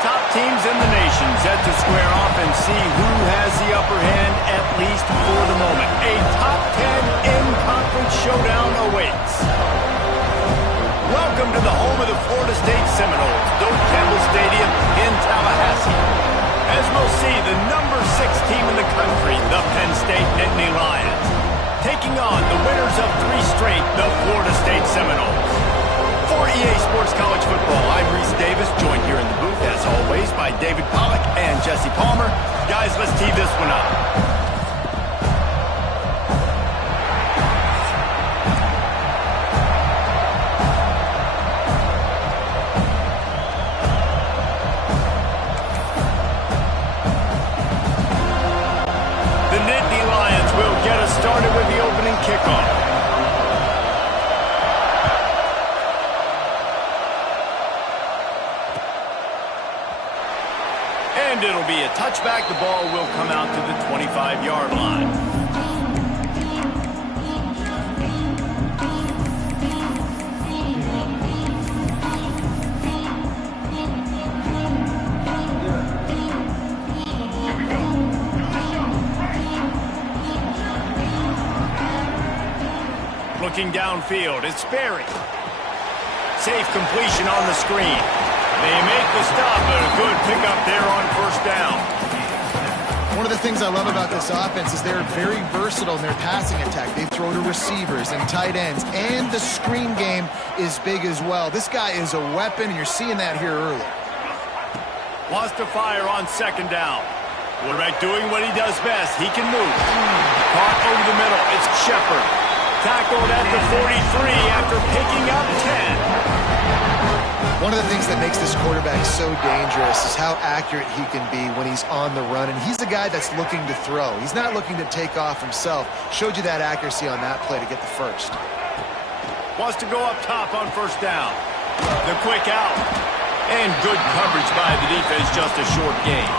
top teams in the nation set to square off and see who has the upper hand, at least for the moment. A top 10 in-conference showdown awaits. Welcome to the home of the Florida State Seminoles, Doak Campbell Stadium in Tallahassee. As we'll see, the number 6 team in the country, the Penn State Nittany Lions, taking on the winners of 3 straight, the Florida State Seminoles. For EA Sports College Football, I'm Reese Davis, joined here in the booth, as always, by David Pollack and Jesse Palmer. Guys, let's tee this one up. Started with the opening kickoff. And it'll be a touchback. The ball will come out to the 25-yard line. Looking downfield, it's Sperry. Safe completion on the screen. They make the stop, but a good pickup there on first down. One of the things I love about this offense is they're very versatile in their passing attack. They throw to receivers and tight ends, and the screen game is big as well. This guy is a weapon, and you're seeing that here early. Wants to fire on second down. Quarterback doing what he does best. He can move. Caught over the middle. It's Shepard. Tackled at the 43 after picking up 10. One of the things that makes this quarterback so dangerous is how accurate he can be when he's on the run. And he's the guy that's looking to throw. He's not looking to take off himself. Showed you that accuracy on that play to get the first. Wants to go up top on first down. The quick out. And good coverage by the defense, just a short gain.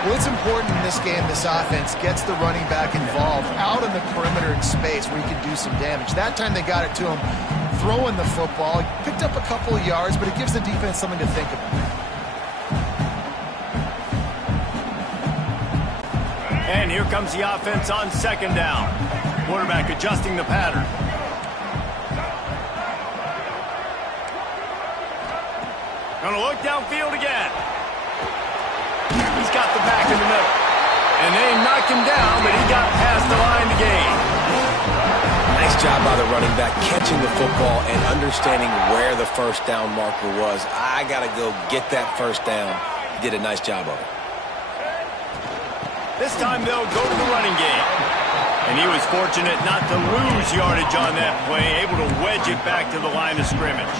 Well, it's important in this game, this offense gets the running back involved out on the perimeter in space where he can do some damage. That time they got it to him throwing the football. He picked up a couple of yards, but it gives the defense something to think about. And here comes the offense on second down. Quarterback adjusting the pattern. Gonna look downfield again. He's got the back in the middle. And they knocked him down, but he got past the line to gain. Nice job by the running back catching the football and understanding where the first down marker was. I got to go get that first down. He did a nice job of it. This time they'll go to the running game. And he was fortunate not to lose yardage on that play, able to wedge it back to the line of scrimmage.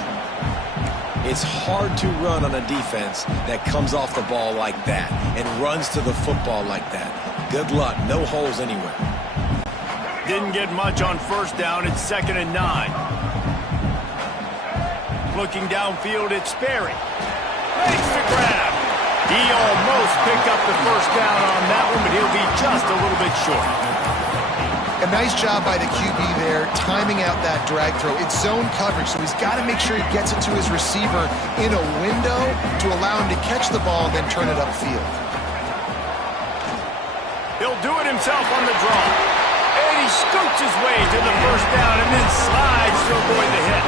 It's hard to run on a defense that comes off the ball like that and runs to the football like that. Good luck. No holes anywhere. Didn't get much on first down. It's 2nd and 9. Looking downfield, it's Sperry. Makes the grab. He almost picked up the first down on that one, but he'll be just a little bit short. A nice job by the QB there, timing out that drag throw. It's zone coverage, so he's got to make sure he gets it to his receiver in a window to allow him to catch the ball and then turn it upfield. He'll do it himself on the draw. And he scoots his way to the first down and then slides to avoid the hit.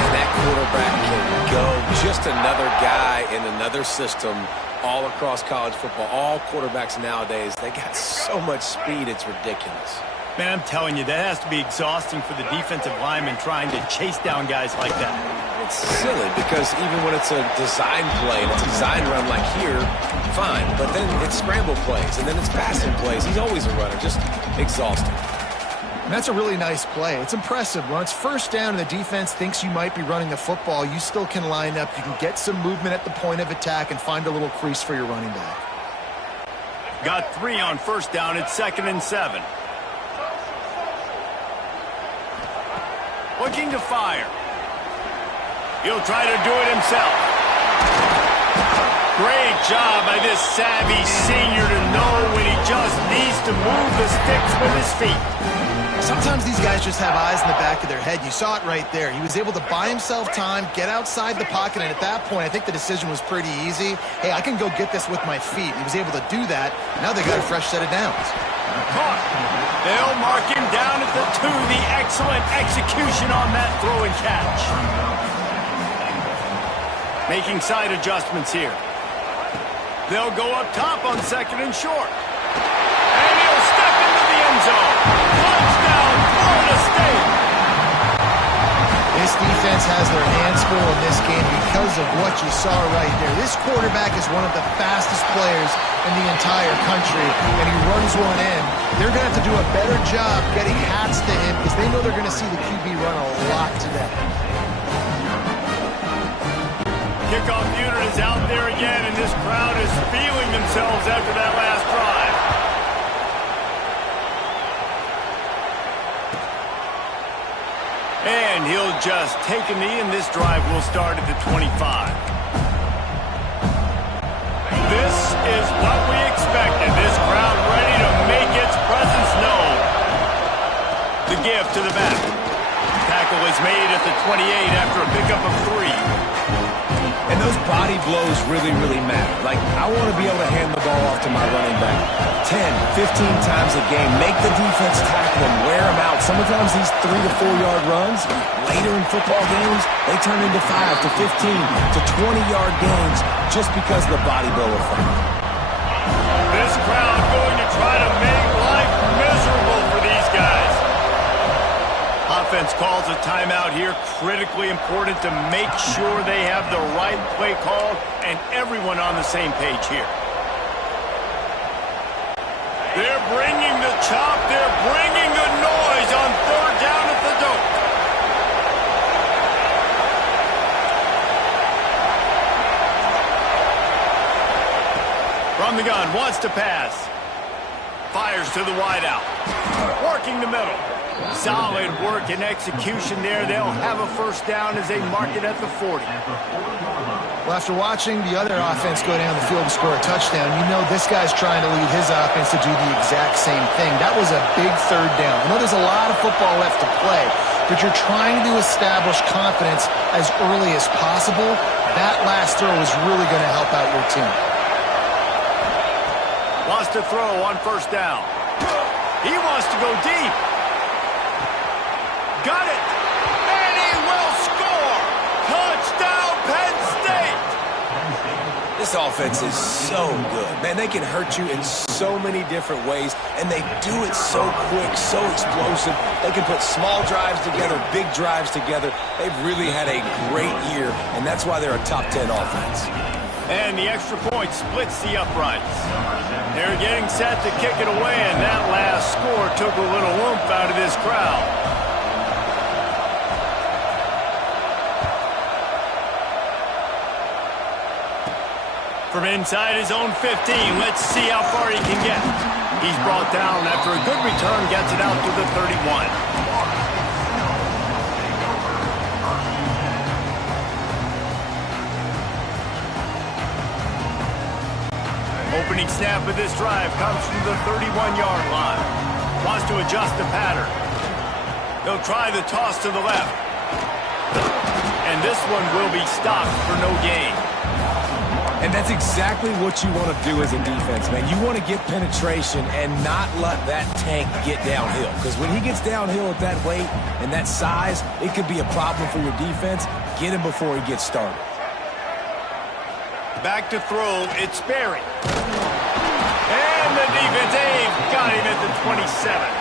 And that quarterback can go. Just another guy in another system all across college football. All quarterbacks nowadays, they got so much speed, it's ridiculous. Man, I'm telling you, that has to be exhausting for the defensive lineman trying to chase down guys like that. It's silly because even when it's a design play and it's a design run like here, fine. But then it's scramble plays and then it's passing plays. He's always a runner, just exhausting. And that's a really nice play. It's impressive. When it's first down and the defense thinks you might be running the football, you still can line up. You can get some movement at the point of attack and find a little crease for your running back. Got 3 on first down. It's 2nd and 7. Looking to fire. He'll try to do it himself. Great job by this savvy senior to know when he just needs to move the sticks with his feet. Sometimes these guys just have eyes in the back of their head. You saw it right there. He was able to buy himself time, get outside the pocket, and at that point, I think the decision was pretty easy. Hey, I can go get this with my feet. He was able to do that. Now they got a fresh set of downs. Caught. They'll mark him down at the 2. The excellent execution on that throw and catch. Making side adjustments here. They'll go up top on 2nd and short. And he'll step into the end zone. Touchdown, Florida State. This defense has their hands full in this game because of what you saw right there. This quarterback is one of the fastest players in the entire country, and he runs one in. They're going to have to do a better job getting hats to him because they know they're going to see the QB run a lot today. Kickoff unit is out there again, and this crowd is feeling themselves after that last drive. And he'll just take a knee, and this drive will start at the 25. This is what we expected. This crowd ready to make its presence known. The give to the back. Tackle is made at the 28 after a pickup of 3. And those body blows really, really matter. Like, I want to be able to hand the ball off to my running back 10, 15 times a game. Make the defense tackle him, wear him out. Sometimes these 3 to 4 yard runs, later in football games, they turn into 5 to 15 to 20-yard gains just because of the body blow effect. This crowd going to try to make life miserable for these guys. Offense calls a timeout here. Critically important to make sure they have the right play call and everyone on the same page here. They're bringing the chop. They're bringing the noise on 3rd down at the dope. From the gun, wants to pass. Fires to the wideout. Working the middle. Solid work and execution there. They'll have a first down as they mark it at the 40. Well, after watching the other offense go down the field and score a touchdown, you know this guy's trying to lead his offense to do the exact same thing. That was a big 3rd down. I know there's a lot of football left to play, but you're trying to establish confidence as early as possible. That last throw is really going to help out your team. Wants to throw on 1st down. He wants to go deep. Got it. And he will score. Touchdown, Penn State. This offense is so good. Man, they can hurt you in so many different ways, and they do it so quick, so explosive. They can put small drives together, big drives together. They've really had a great year, and that's why they're a top 10 offense. And the extra point splits the uprights. They're getting set to kick it away, and that last score took a little oomph out of this crowd. From inside his own 15, let's see how far he can get. He's brought down after a good return, gets it out to the 31. Opening snap of this drive comes from the 31-yard line. Wants to adjust the pattern. They'll try the toss to the left. And this one will be stopped for no gain. And that's exactly what you want to do as a defense, man. You want to get penetration and not let that tank get downhill. Because when he gets downhill at that weight and that size, it could be a problem for your defense. Get him before he gets started. Back to throw, it's Sperry. And the defense, they've got him at the 27.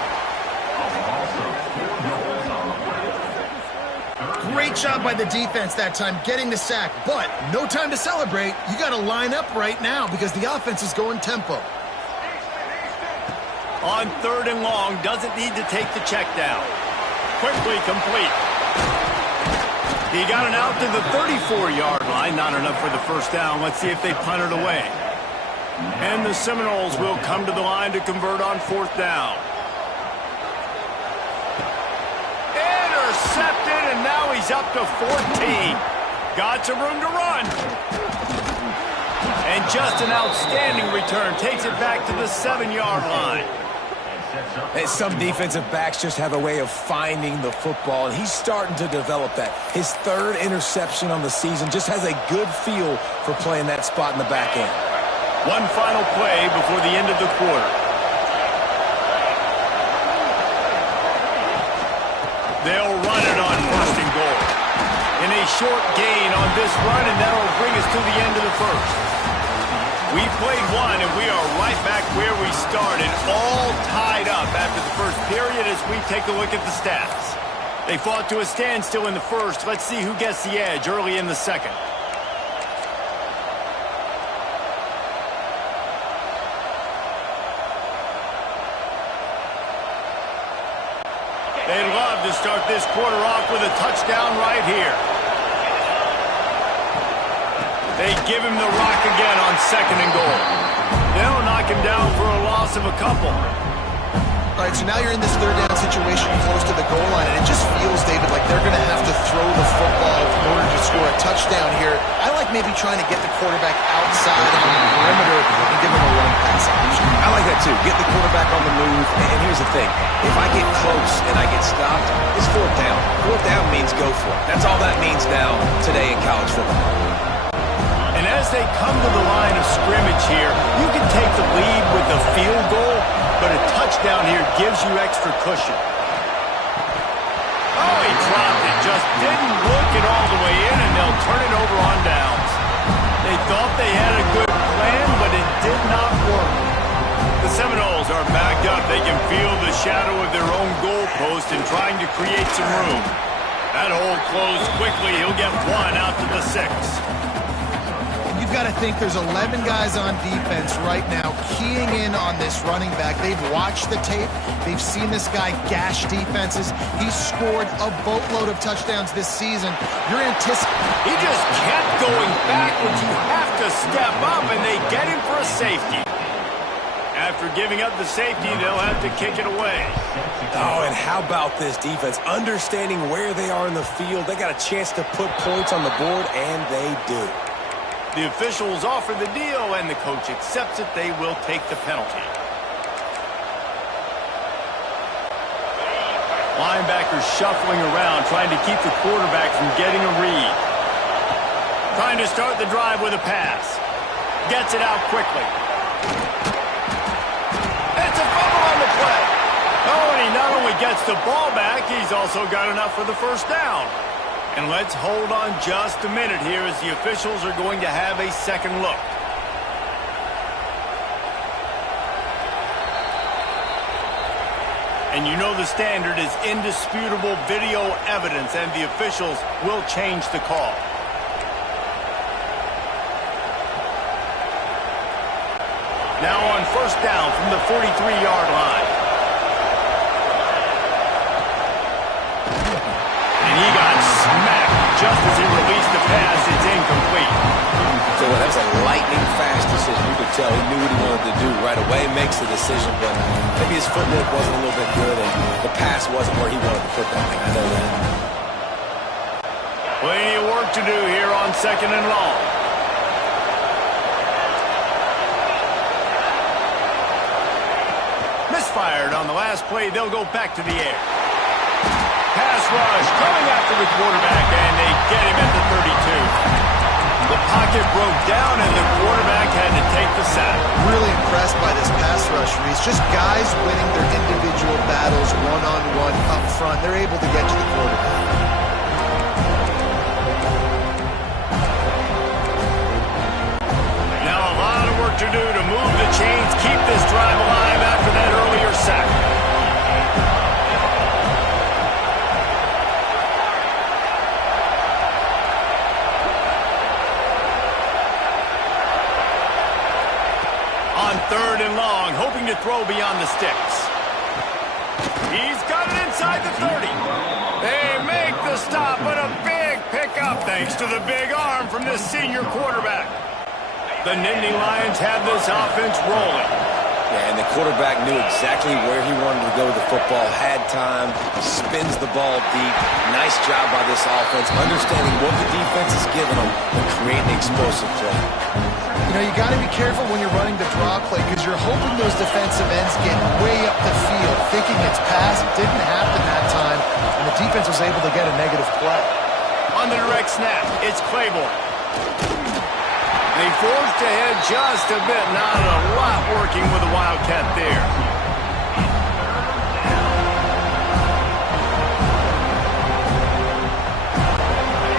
Great job by the defense that time getting the sack, but no time to celebrate. You got to line up right now because the offense is going tempo. On 3rd and long, doesn't need to take the check down. Quickly complete. He got it out to the 34-yard line. Not enough for the first down. Let's see if they punt it away. And the Seminoles will come to the line to convert on 4th down. Intercepted, and now he's up to 14. Got some room to run. And just an outstanding return. Takes it back to the 7-yard line. And some defensive backs just have a way of finding the football, and he's starting to develop that. His third interception on the season, just has a good feel for playing that spot in the back end. One final play before the end of the quarter. They'll run it on first and goal. And a short gain on this run, and that'll bring us to the end of the first. We played one, and we are right back where we started, all tied up after the first period as we take a look at the stats. They fought to a standstill in the first. Let's see who gets the edge early in the second. They'd love to start this quarter off with a touchdown right here. They give him the rock again on second and goal. They'll knock him down for a loss of a couple. All right, so now you're in this third down situation close to the goal line, and it just feels, David, like they're going to have to throw the football in order to score a touchdown here. I like maybe trying to get the quarterback outside on the perimeter and give him a run-pass option. I like that too. Get the quarterback on the move. And here's the thing. If I get close and I get stopped, it's fourth down. Fourth down means go for it. That's all that means now today in college football. And as they come to the line of scrimmage here, you can take the lead with a field goal, but a touchdown here gives you extra cushion. Oh, he dropped it. Just didn't look it all the way in, and they'll turn it over on downs. They thought they had a good plan, but it did not work. The Seminoles are backed up. They can feel the shadow of their own goalpost and trying to create some room. That hole closed quickly. He'll get one out to the 6. You've got to think there's 11 guys on defense right now keying in on this running back. They've watched the tape. They've seen this guy gash defenses. He's scored a boatload of touchdowns this season. You're anticipating. He just kept going backwards. You have to step up, and they get him for a safety. After giving up the safety, they'll have to kick it away. Oh, and how about this defense? Understanding where they are in the field. They got a chance to put points on the board, and they do. The officials offer the deal, and the coach accepts it. They will take the penalty. Linebackers shuffling around, trying to keep the quarterback from getting a read. Trying to start the drive with a pass. Gets it out quickly. It's a fumble on the play. Oh, and he not only gets the ball back, he's also got enough for the first down. And let's hold on just a minute here as the officials are going to have a second look. And you know the standard is indisputable video evidence, and the officials will change the call. Now on first down from the 43-yard line. And he got smacked just as he released the pass. It's incomplete. So that was a lightning-fast decision. You could tell he knew what he wanted to do right away. Makes the decision, but maybe his footwork wasn't a little bit good, and the pass wasn't where he wanted to put that thing. I know that. Plenty of work to do here on second and long. Misfired on the last play. They'll go back to the air. Pass rush coming after the quarterback, and they get him at the 32. The pocket broke down, and the quarterback had to take the sack. Really impressed by this pass rush, Reese. Just guys winning their individual battles one-on-one up front. They're able to get to the quarterback. Now a lot of work to do to move the chains, keep this drive alive after that earlier sack. Third and long, hoping to throw beyond the sticks. He's got it inside the 30. They make the stop, but a big pickup thanks to the big arm from this senior quarterback. The Nittany Lions have this offense rolling. Yeah, and the quarterback knew exactly where he wanted to go with the football, had time, spins the ball deep. Nice job by this offense, understanding what the defense is giving them and creating the explosive play. You know, you got to be careful when you're running the draw play because you're hoping those defensive ends get way up the field, thinking it's pass. It didn't happen that time, and the defense was able to get a negative play. On the direct snap, it's Claiborne. They forced ahead just a bit. Not a lot working with the Wildcat there.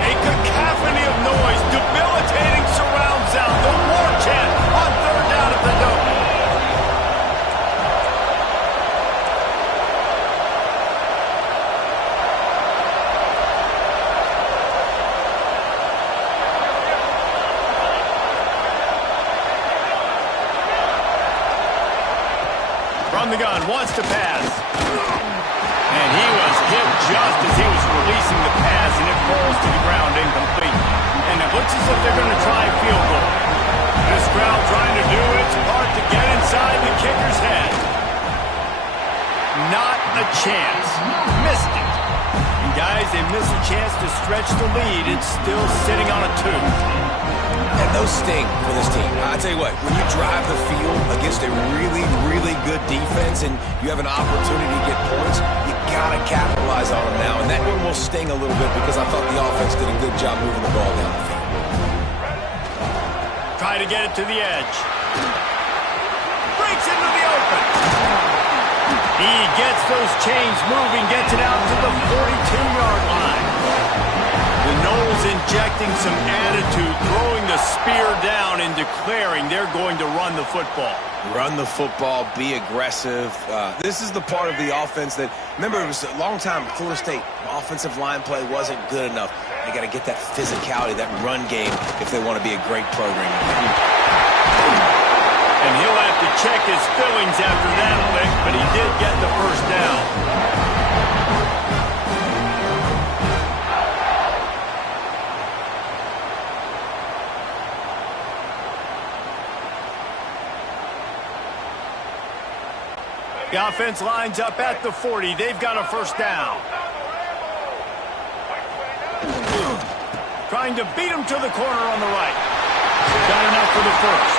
A cacophony of noise, debilitating surround sound. The war chant on third down at the Dome. From the gun, wants to pass. And he was hit just as he was releasing the pass, and it falls to the ground incomplete. And it looks as if they're going to try a field goal. This crowd trying to do its part to get inside the kicker's head. Not a chance. Missed it. And guys, they miss a chance to stretch the lead. It's still sitting on a 2. And those sting for this team. I tell you what, when you drive the field against a really, really good defense and you have an opportunity to get points, you got to capitalize on them now. And that one will sting a little bit because I thought the offense did a good job moving the ball down the field. Try to get it to the edge. Breaks into the open. He gets those chains moving, gets it out to the 42-yard line. The Noles injecting some attitude, throwing the spear down and declaring they're going to run the football. Run the football, be aggressive. This is the part of the offense that, remember, it was a long time, Florida State offensive line play wasn't good enough. They got to get that physicality, that run game, if they want to be a great program. And he'll have to check his fillings after that lick, but he did get the first down. The offense lines up at the 40. They've got a first down. Trying to beat him to the corner on the right. Got enough for the first.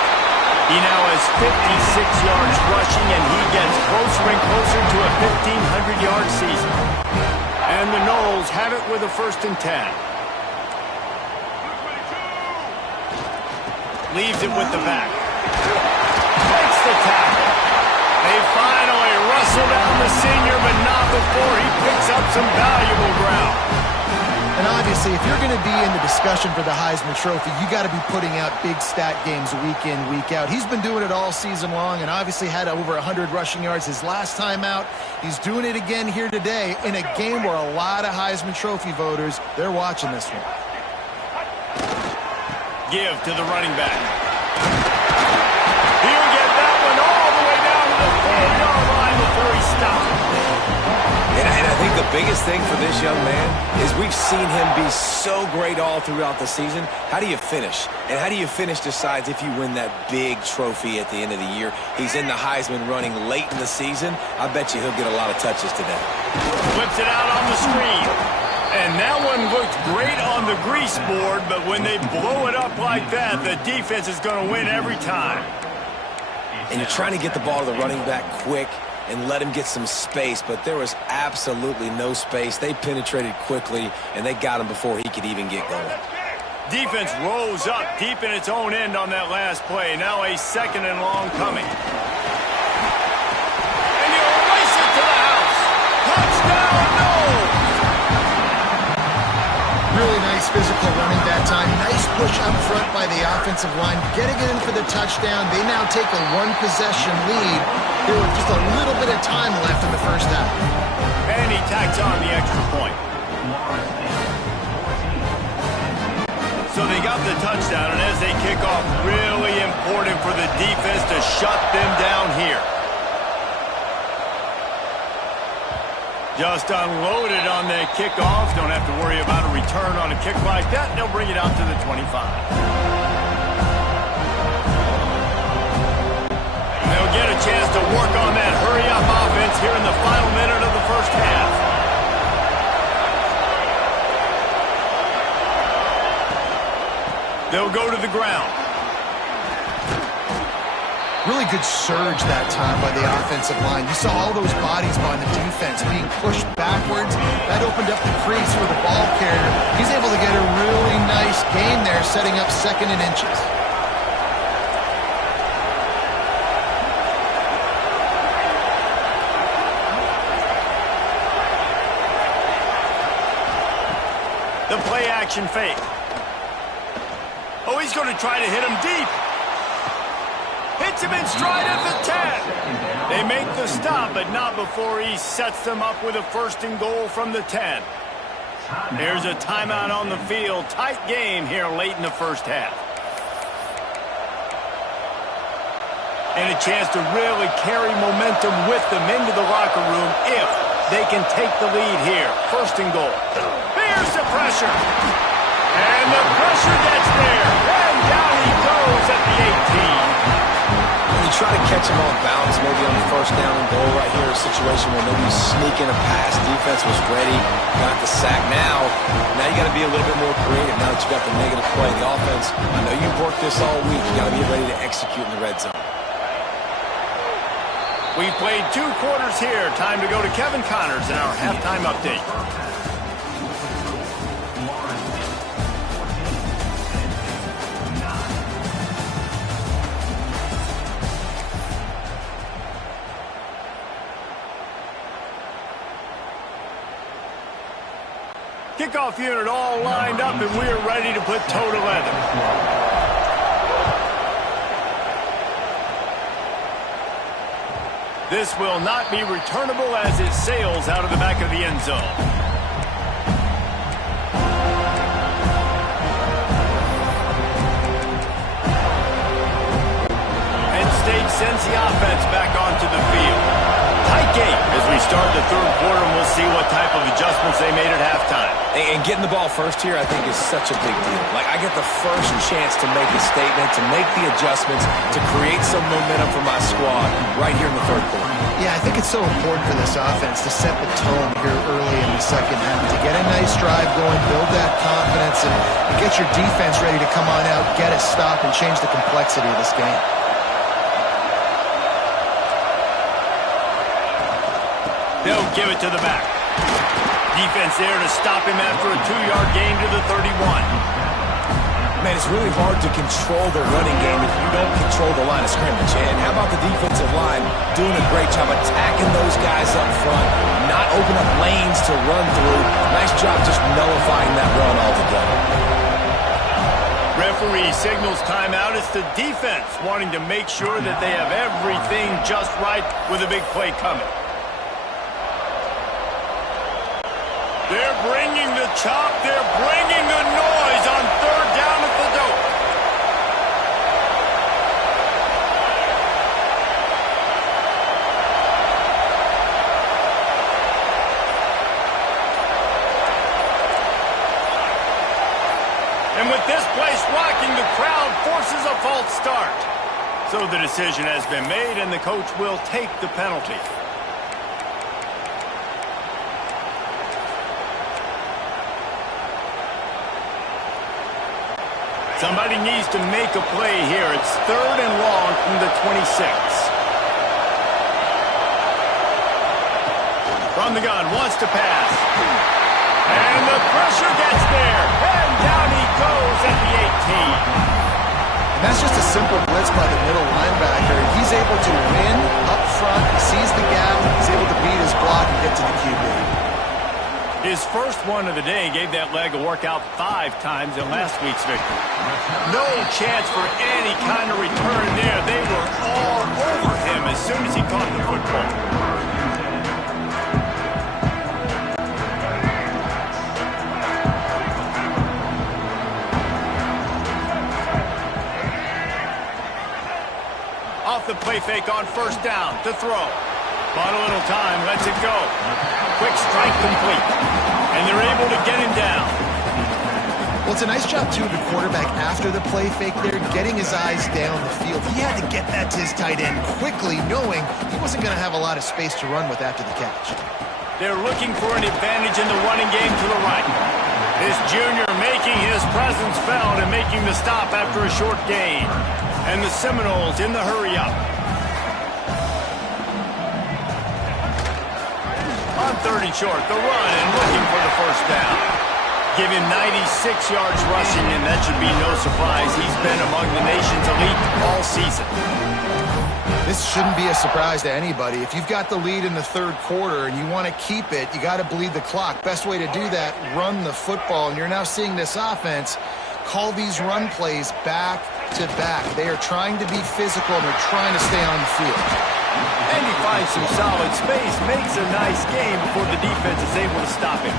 He now has 56 yards rushing, and he gets closer and closer to a 1,500-yard season. And the Noles have it with a 1st and 10. Leaves it with the back. Breaks the tackle. They finally wrestle down the senior, but not before he picks up some valuable ground. And obviously, if you're going to be in the discussion for the Heisman Trophy, you got to be putting out big stat games week in, week out. He's been doing it all season long and obviously had over 100 rushing yards his last time out. He's doing it again here today in a game where a lot of Heisman Trophy voters, they're watching this one. Give to the running back. He'll get that one all the way down to the 4-yard line before he stops. And I think the biggest thing for this young man is we've seen him be so great all throughout the season. How do you finish? And how do you finish decides if you win that big trophy at the end of the year. He's in the Heisman running late in the season. I bet you he'll get a lot of touches today. Flips it out on the screen. And that one looked great on the grease board, but when they blow it up like that, the defense is going to win every time. And you're trying to get the ball to the running back quick and let him get some space, but there was absolutely no space. They penetrated quickly, and they got him before he could even get going. Defense rose up deep in its own end on that last play. Now a 2nd and long coming. And you race it to the house. Touchdown, Noles! Really nice physical running that time. Nice push up front by the offensive line. Getting it in for the touchdown. They now take a 1-possession lead. There was just a little bit of time left in the first half. And he tacks on the extra point. So they got the touchdown, and as they kick off, really important for the defense to shut them down here. Just unloaded on that kickoff. Don't have to worry about a return on a kick like that. They'll bring it out to the 25. They'll They'll get a chance to work on that hurry-up offense here in the final minute of the first half. They'll go to the ground. Really good surge that time by the offensive line. You saw all those bodies by the defense being pushed backwards. That opened up the crease for the ball carrier. He's able to get a really nice gain there, setting up 2nd and inches. The play action fake. Oh, he's going to try to hit him deep. Hits him in stride at the 10. They make the stop, but not before he sets them up with a 1st and goal from the 10. There's a timeout on the field. Tight game here late in the first half. And a chance to really carry momentum with them into the locker room if they can take the lead here. 1st and goal. Here's the pressure. And the pressure gets there. And down he goes at the 18. You try to catch him on balance, maybe on the 1st down and goal right here, a situation where maybe you sneak in a pass, defense was ready, got the sack. Now you got to be a little bit more creative now that you got the negative play. The offense, I know you've worked this all week, you got to be ready to execute in the red zone. We've played 2 quarters here. Time to go to Kevin Connors in our halftime update. Kickoff unit all lined up, and we're ready to put toe to leather. This will not be returnable as it sails out of the back of the end zone. Penn State sends the offense back onto the field. Tight game as we start the 3rd quarter, and we'll see what type of adjustments they made at halftime. And getting the ball first here, I think, is such a big deal. Like, I get the first chance to make a statement, to make the adjustments, to create some momentum for my squad right here in the 3rd quarter. Yeah, I think it's so important for this offense to set the tone here early in the 2nd half, to get a nice drive going, build that confidence, and get your defense ready to come on out, get a stop, and change the complexity of this game. They'll give it to the back. Defense there to stop him after a 2-yard gain to the 31. Man, it's really hard to control the running game if you don't control the line of scrimmage. And how about the defensive line doing a great job attacking those guys up front, not opening up lanes to run through. Nice job just nullifying that run altogether. Referee signals timeout. It's the defense wanting to make sure that they have everything just right with a big play coming. They're bringing the chop. They're bringing the noise on 3rd down at the dope. And with this place rocking, the crowd forces a false start. So the decision has been made, and the coach will take the penalty. Somebody needs to make a play here. It's 3rd and long from the 26. From the gun, wants to pass. And the pressure gets there. And down he goes at the 18. And that's just a simple blitz by the middle linebacker. He's able to win up front. He sees the gap. He's able to beat his block and get to the QB. His first one of the day gave that leg a workout 5 times in last week's victory. No chance for any kind of return there. They were all over him as soon as he caught the football. Off the play fake on 1st down to throw. Bought a little time, lets it go. Quick strike complete. And they're able to get him down. Well, it's a nice job, too, of the quarterback after the play fake there, getting his eyes down the field. He had to get that to his tight end quickly, knowing he wasn't going to have a lot of space to run with after the catch. They're looking for an advantage in the running game to the right. This junior making his presence felt and making the stop after a short gain. And the Seminoles in the hurry-up. On 3rd and short, the run and looking for the first down. Give him 96 yards rushing, and that should be no surprise. He's been among the nation's elite all season. This shouldn't be a surprise to anybody. If you've got the lead in the 3rd quarter and you want to keep it, you got to bleed the clock. Best way to do that, run the football. And you're now seeing this offense call these run plays back to back. They are trying to be physical, and they're trying to stay on the field. And he finds some solid space, makes a nice game before the defense is able to stop him.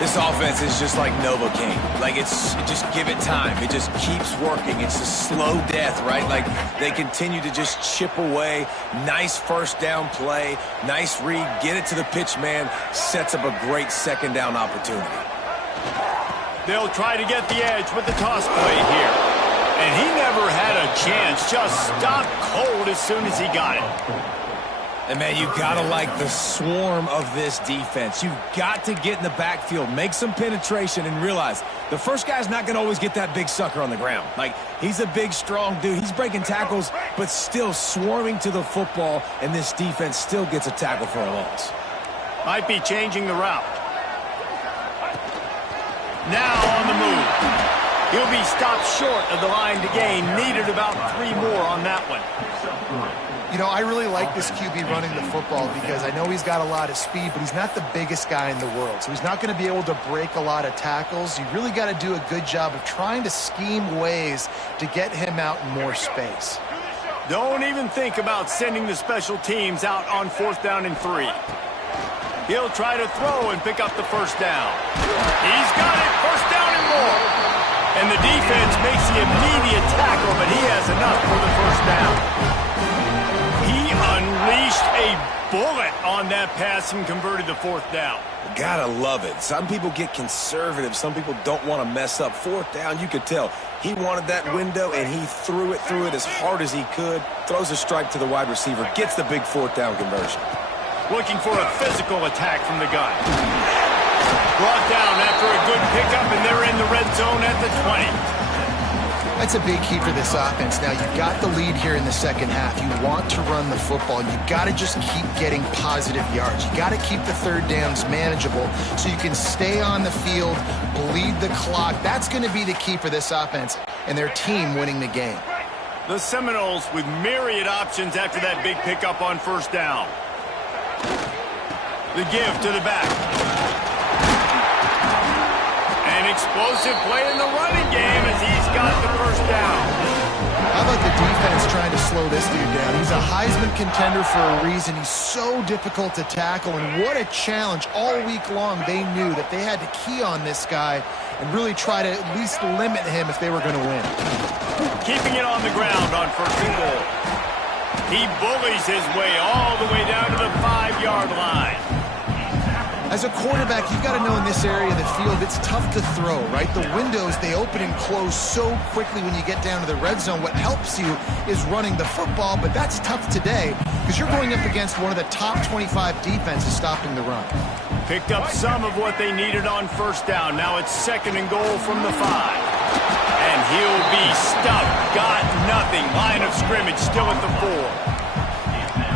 This offense is just like Novocaine. Like, just give it time. It just keeps working. It's a slow death, right? Like, they continue to just chip away. Nice first down play. Nice read. Get it to the pitch man. Sets up a great 2nd down opportunity. They'll try to get the edge with the toss play here. And he never had a chance. Just stopped cold as soon as he got it. And, man, you got to like the swarm of this defense. You've got to get in the backfield, make some penetration, and realize the first guy's not going to always get that big sucker on the ground. Like, he's a big, strong dude. He's breaking tackles, but still swarming to the football, and this defense still gets a tackle for a loss. Might be changing the route. Now on the move. He'll be stopped short of the line to gain. Needed about 3 more on that one. You know, I really like this QB running the football because I know he's got a lot of speed, but he's not the biggest guy in the world. So he's not going to be able to break a lot of tackles. You really got to do a good job of trying to scheme ways to get him out in more space. Don't even think about sending the special teams out on 4th down and 3. He'll try to throw and pick up the first down. He's got it, first down and more. And the defense makes the immediate tackle, but he has enough for the first down. He unleashed a bullet on that pass and converted the 4th down. Gotta love it. Some people get conservative. Some people don't want to mess up. 4th down, you could tell. He wanted that window, and he threw it as hard as he could. Throws a strike to the wide receiver. Gets the big 4th down conversion. Looking for a physical attack from the gun. Brought down after a good pickup, and they're in the red zone at the 20. That's a big key for this offense. Now, you've got the lead here in the 2nd half. You want to run the football, and you've got to just keep getting positive yards. You got to keep the 3rd downs manageable so you can stay on the field, bleed the clock. That's going to be the key for this offense and their team winning the game. The Seminoles with myriad options after that big pickup on 1st down. The give to the back. An explosive play in the running game as he's got the first down. How about the defense trying to slow this dude down? He's a Heisman contender for a reason. He's so difficult to tackle, and what a challenge. All week long, they knew that they had to key on this guy and really try to at least limit him if they were going to win. Keeping it on the ground on 1st and goal. He bullies his way all the way down to the 5-yard line. As a quarterback, you've got to know in this area of the field, it's tough to throw, right? The windows, they open and close so quickly when you get down to the red zone. What helps you is running the football, but that's tough today because you're going up against one of the top 25 defenses stopping the run. Picked up some of what they needed on 1st down. Now it's 2nd and goal from the 5. And he'll be stuffed. Got nothing. Line of scrimmage still at the 4.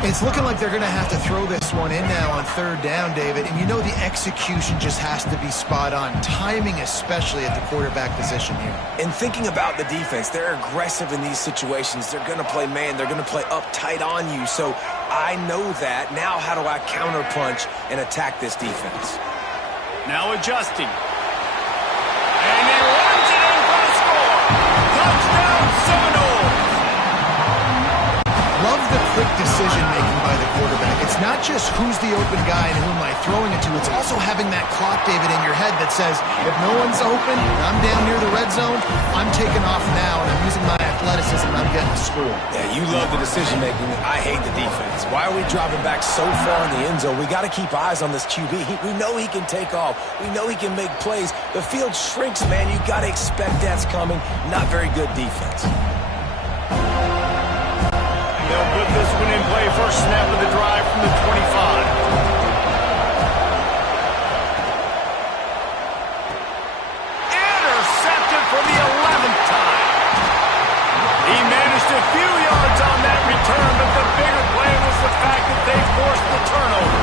It's looking like they're going to have to throw this one in now on 3rd down, David. And you know the execution just has to be spot on. Timing especially at the quarterback position here. And thinking about the defense, they're aggressive in these situations. They're going to play man. They're going to play uptight on you. So I know that. Now how do I counterpunch and attack this defense? Now adjusting. And he runs it in for the score. Touchdown Seminoles. Love the quick decision-making by the quarterback. It's not just who's the open guy and who am I throwing it to. It's also having that clock, David, in your head that says, if no one's open, I'm down near the red red zone, I'm taking off now, and I'm using my athleticism, and I'm getting to school. Yeah, you love the decision-making. I hate the defense. Why are we dropping back so far in the end zone? We got to keep eyes on this QB. We know he can take off. We know he can make plays. The field shrinks, man. You got to expect that's coming. Not very good defense. They'll put this one in play. First snap of the drive from the 25. For the 11th time. He managed a few yards on that return, but the bigger play was the fact that they forced the turnover.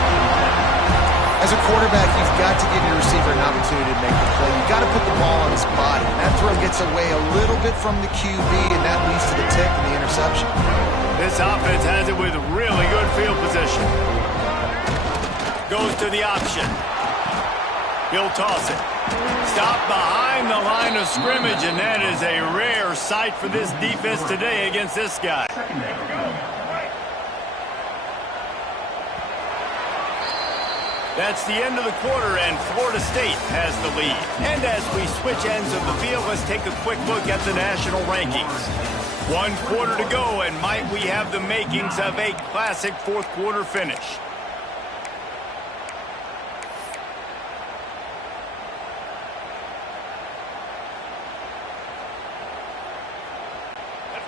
As a quarterback, you've got to give your receiver an opportunity to make the play. You've got to put the ball on his body. And that throw gets away a little bit from the QB, and that leads to the tick and the interception. This offense has it with really good field position. Goes to the option. He'll toss it. Stop behind the line of scrimmage, and that is a rare sight for this defense today against this guy. That's the end of the quarter, and Florida State has the lead. And as we switch ends of the field, let's take a quick look at the national rankings. 1 quarter to go, and might we have the makings of a classic fourth quarter finish.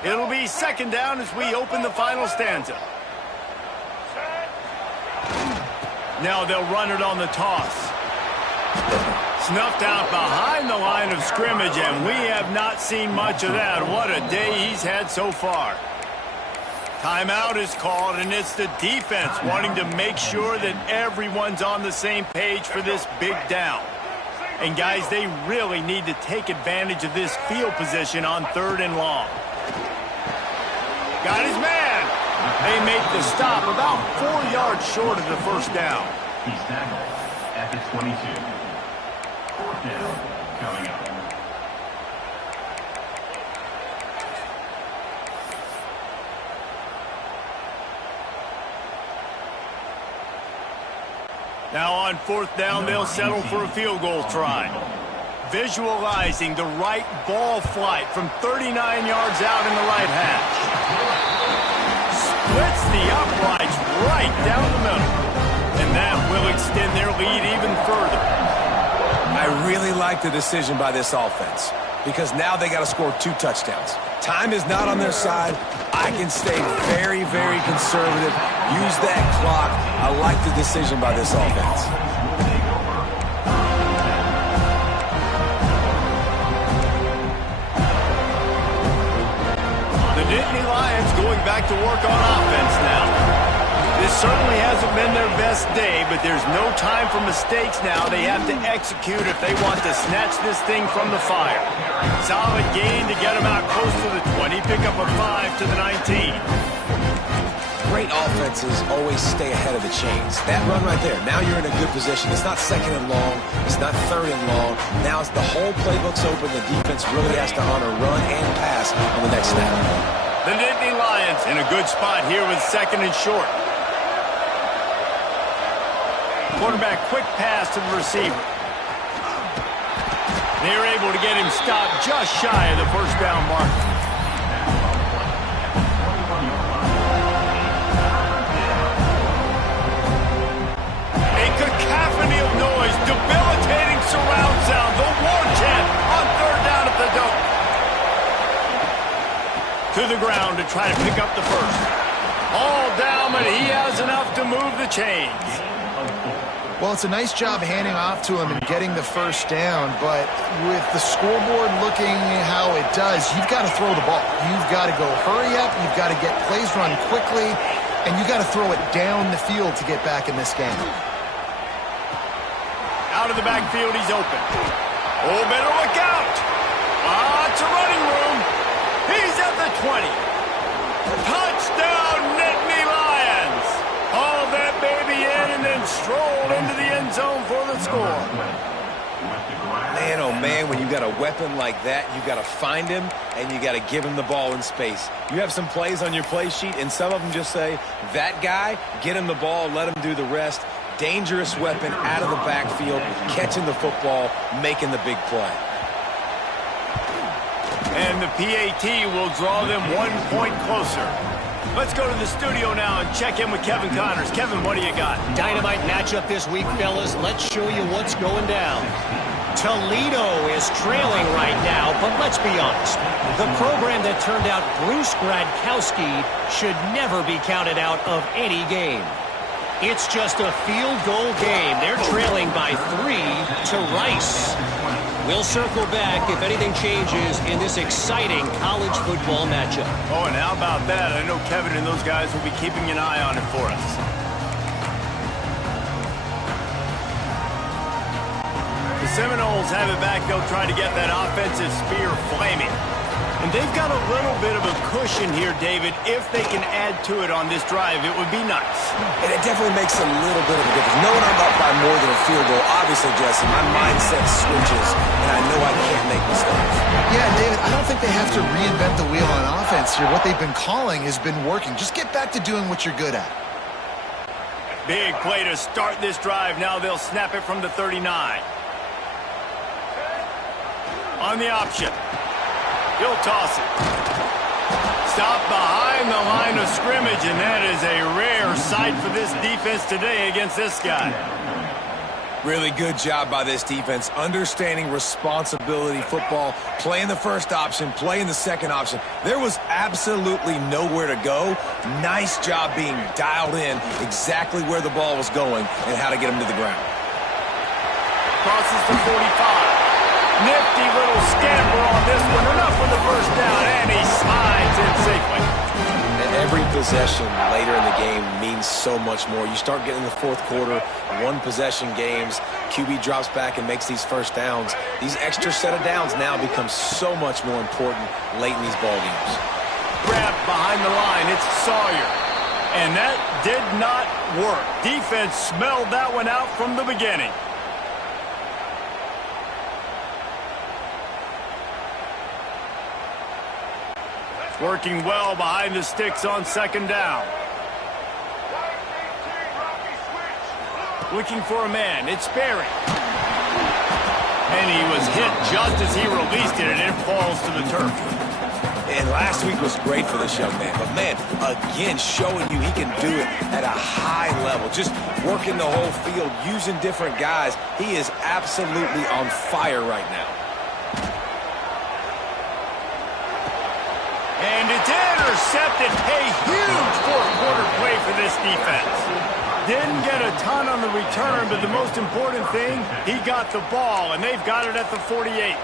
It'll be second down as we open the final stanza. Now they'll run it on the toss. Snuffed out behind the line of scrimmage, and we have not seen much of that. What a day he's had so far. Timeout is called, and it's the defense wanting to make sure that everyone's on the same page for this big down. And guys, they really need to take advantage of this field position on 3rd and long. Got his man. They make the stop about 4 yards short of the first down. He's tackled at the 22. 4th down coming up. Now on 4th down, they'll settle for a field goal try. Visualizing the right ball flight from 39 yards out in the right hash. Splits the uprights right down the middle. And that will extend their lead even further. I really like the decision by this offense because now they got to score 2 touchdowns. Time is not on their side. I can stay very, very conservative. Use that clock. I like the decision by this offense. The Nittany Lions going back to work on offense now. This certainly hasn't been their best day, but there's no time for mistakes now. They have to execute if they want to snatch this thing from the fire. Solid gain to get them out close to the 20. Pick up a 5 to the 19. Great offenses always stay ahead of the chains. That run right there, now you're in a good position. It's not 2nd and long. It's not 3rd and long. Now it's the whole playbook's open. The defense really has to honor run and pass on the next snap. The Nittany Lions in a good spot here with 2nd and short. Quarterback quick pass to the receiver. They're able to get him stopped just shy of the first down mark. A cacophony of noise, debilitating surround sound, the war chant on 3rd down at the Dome. To the ground to try to pick up the first. All down, but he has enough to move the chains. Well, it's a nice job handing off to him and getting the first down, but with the scoreboard looking how it does, you've got to throw the ball. You've got to go hurry up, you've got to get plays run quickly, and you've got to throw it down the field to get back in this game. Out of the backfield, he's open. Oh, better look out. It's a running room. He's at the 20. Touchdown, Nittany Lions. Hauled that baby in and then strolled into the end zone for the score. Man, oh man, when you got a weapon like that, you got to find him and you got to give him the ball in space. You have some plays on your play sheet, and some of them just say, that guy, get him the ball, let him do the rest. Dangerous weapon out of the backfield, catching the football, making the big play. the PAT will draw them 1 point closer. Let's go to the studio now and check in with Kevin Connors. Kevin, what do you got? Dynamite matchup this week, fellas. Let's show you what's going down. Toledo is trailing right now, but let's be honest. The program that turned out Bruce Gradkowski should never be counted out of any game. It's just a field goal game. They're trailing by 3 to Rice. We'll circle back if anything changes in this exciting college football matchup. Oh, and how about that? I know Kevin and those guys will be keeping an eye on it for us. The Seminoles have it back. They'll try to get that offensive spear flaming. And they've got a little bit of a cushion here, David. If they can add to it on this drive, it would be nice. And it definitely makes a little bit of a difference. Knowing I'm up by more than a field goal, obviously, Jesse, my mindset switches, and I know I can't make mistakes. Yeah, David, I don't think they have to reinvent the wheel on offense here. What they've been calling has been working. Just get back to doing what you're good at. Big play to start this drive. Now they'll snap it from the 39. On the option. He'll toss it. Stop behind the line of scrimmage, and that is a rare sight for this defense today against this guy. Really good job by this defense, understanding responsibility football, playing the first option, playing the second option. There was absolutely nowhere to go. Nice job being dialed in exactly where the ball was going and how to get him to the ground. Crosses the 45. Nifty little scamper on this one. Enough for the first down, and he slides in safely. Every possession later in the game means so much more. You start getting in the fourth quarter, one-possession games, QB drops back and makes these first downs. These extra set of downs now become so much more important late in these ball games. Grab behind the line. It's Sawyer. And that did not work. Defense smelled that one out from the beginning. Working well behind the sticks on second down. Looking for a man. It's Berry. And he was hit just as he released it, and it falls to the turf. And last week was great for this young man. But, man, again, showing you he can do it at a high level. Just working the whole field, using different guys. He is absolutely on fire right now. And it's intercepted. A huge fourth-quarter play for this defense. Didn't get a ton on the return, but the most important thing, he got the ball, and they've got it at the 48.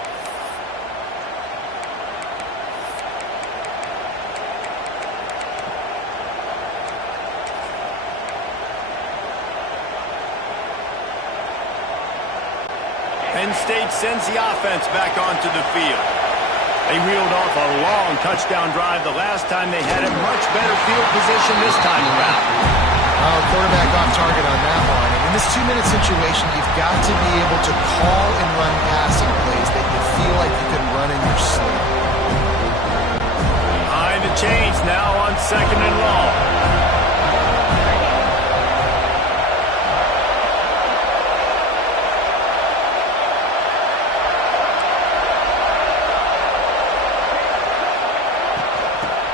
Penn State sends the offense back onto the field. They reeled off a long touchdown drive the last time they had a much better field position this time around. Quarterback off target on that one. And in this 2-minute situation, you've got to be able to call and run passing plays that you feel like you can run in your sleep. Behind the chains now on second and long.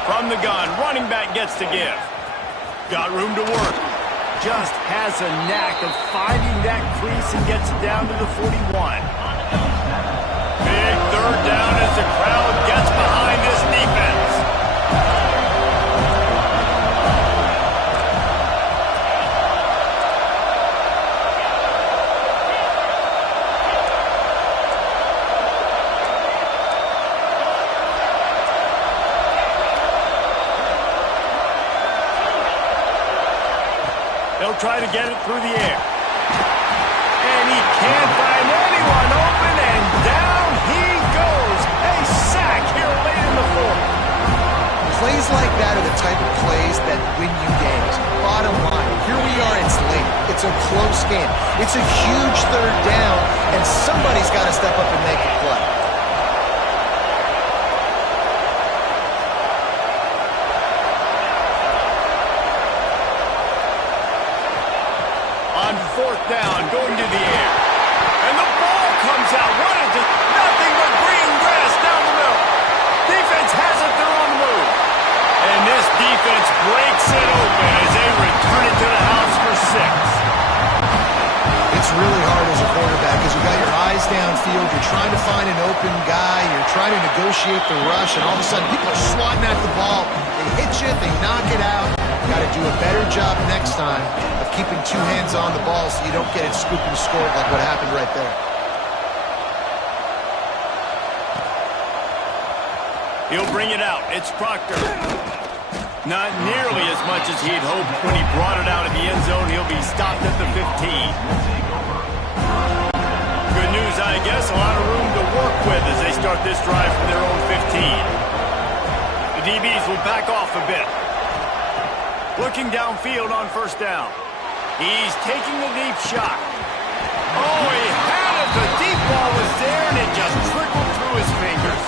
From the gun, running back gets to give. Got room to work. Just has a knack of finding that crease and gets it down to the 41. Big third down as the crowd gets behind this defense. They'll try to get it through the air. And he can't find anyone open, and down he goes. A sack here late in the fourth. Plays like that are the type of plays that win you games. Bottom line, here we are, it's late. It's a close game. It's a huge third down, and somebody's got to step up and make a play. On fourth down, going to the air. And the ball comes out. What is it? Nothing but green grass down the middle. things downfield. You're trying to find an open guy. You're trying to negotiate the rush, and all of a sudden people are swatting at the ball. They hit you. They knock it out. Got to do a better job next time of keeping two hands on the ball so you don't get it scooped and scored like what happened right there. He'll bring it out. It's Proctor. Not nearly as much as he'd hoped when he brought it out of the end zone. He'll be stopped at the 15. Good news, I guess. A lot of room to work with as they start this drive from their own 15. The DBs will back off a bit. Looking downfield on first down. He's taking the deep shot. Oh, he had it. The deep ball was there, and it just trickled through his fingers.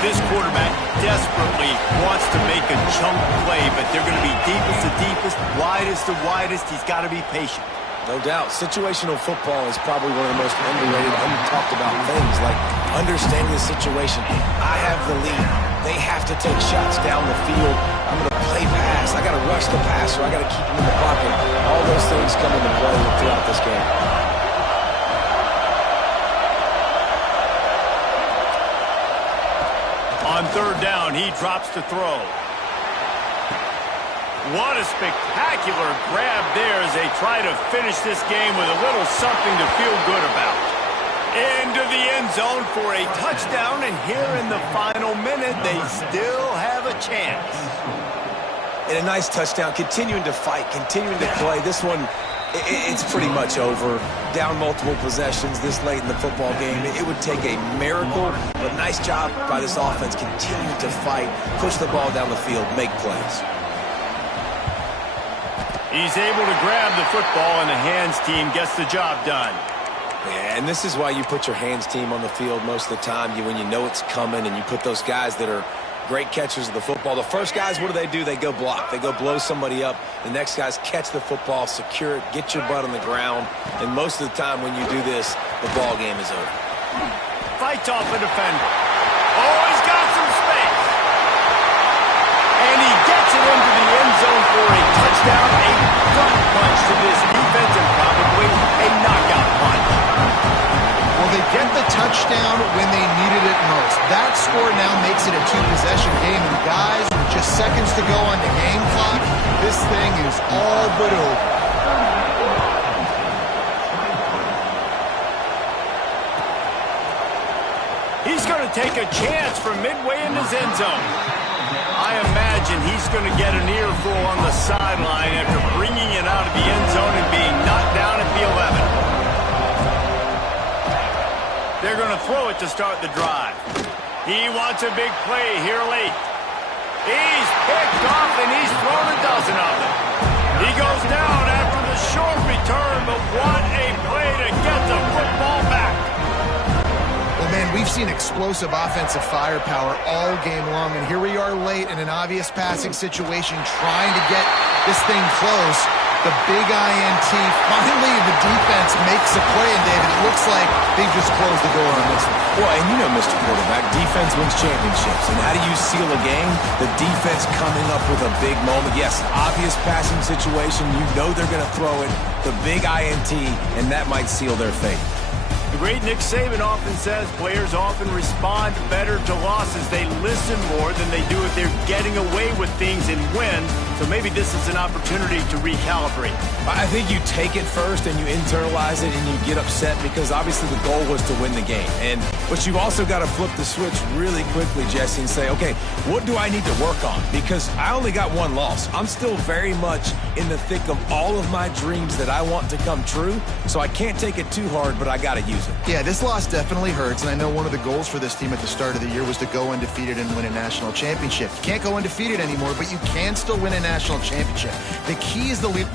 This quarterback desperately wants to make a chunk play, but they're going to be deepest to deepest, widest to widest. He's got to be patient. No doubt. Situational football is probably one of the most underrated, untalked about things, like understanding the situation. I have the lead. They have to take shots down the field. I'm going to play pass. I got to rush the passer. I got to keep him in the pocket. All those things come into play throughout this game. On third down, he drops to throw. What a spectacular grab there as they try to finish this game with a little something to feel good about. Into the end zone for a touchdown, and here in the final minute, they still have a chance. And a nice touchdown, continuing to fight, continuing to play. This one, it's pretty much over. Down multiple possessions this late in the football game. It would take a miracle, but nice job by this offense. Continue to fight, push the ball down the field, make plays. He's able to grab the football, and the hands team gets the job done. Yeah, and this is why you put your hands team on the field most of the time. When you know it's coming, and you put those guys that are great catchers of the football. The first guys, what do? They go block. They go blow somebody up. The next guys catch the football, secure it, get your butt on the ground. And most of the time when you do this, the ball game is over. Fights off a defender. Oh, he's got some space. And he gets it into the end zone for a touchdown, a gut punch to this defense, and probably a knockout punch. Well, they get the touchdown when they needed it most. That score now makes it a two-possession game, and guys, with just seconds to go on the game clock, this thing is all but over. He's going to take a chance from midway in his end zone. I imagine he's going to get an earful on the sideline after bringing it out of the end zone and being knocked down at the 11. They're going to throw it to start the drive. He wants a big play here late. He's picked off, and he's thrown a dozen of them. He goes down after the short return, but what a play to get the football back. Well, man, we've seen explosive offensive firepower all game long, and here we are late in an obvious passing situation trying to get this thing close. The big INT, finally the defense makes a play, and David, it looks like they just closed the door on this one. Well, and you know, Mr. Quarterback, defense wins championships. And how do you seal a game? The defense coming up with a big moment. Yes, obvious passing situation. You know they're going to throw it. The big INT, and that might seal their fate. The great Nick Saban often says players often respond better to losses. They listen more than they do if they're getting away with things and win. So maybe this is an opportunity to recalibrate. I think you take it first and you internalize it and you get upset because obviously the goal was to win the game. But you've also got to flip the switch really quickly, Jesse, and say, okay, what do I need to work on? Because I only got one loss. I'm still very much in the thick of all of my dreams that I want to come true. So I can't take it too hard, but I got to use it. Yeah, this loss definitely hurts, and I know one of the goals for this team at the start of the year was to go undefeated and win a national championship. You can't go undefeated anymore, but you can still win a national championship. The key is the lead.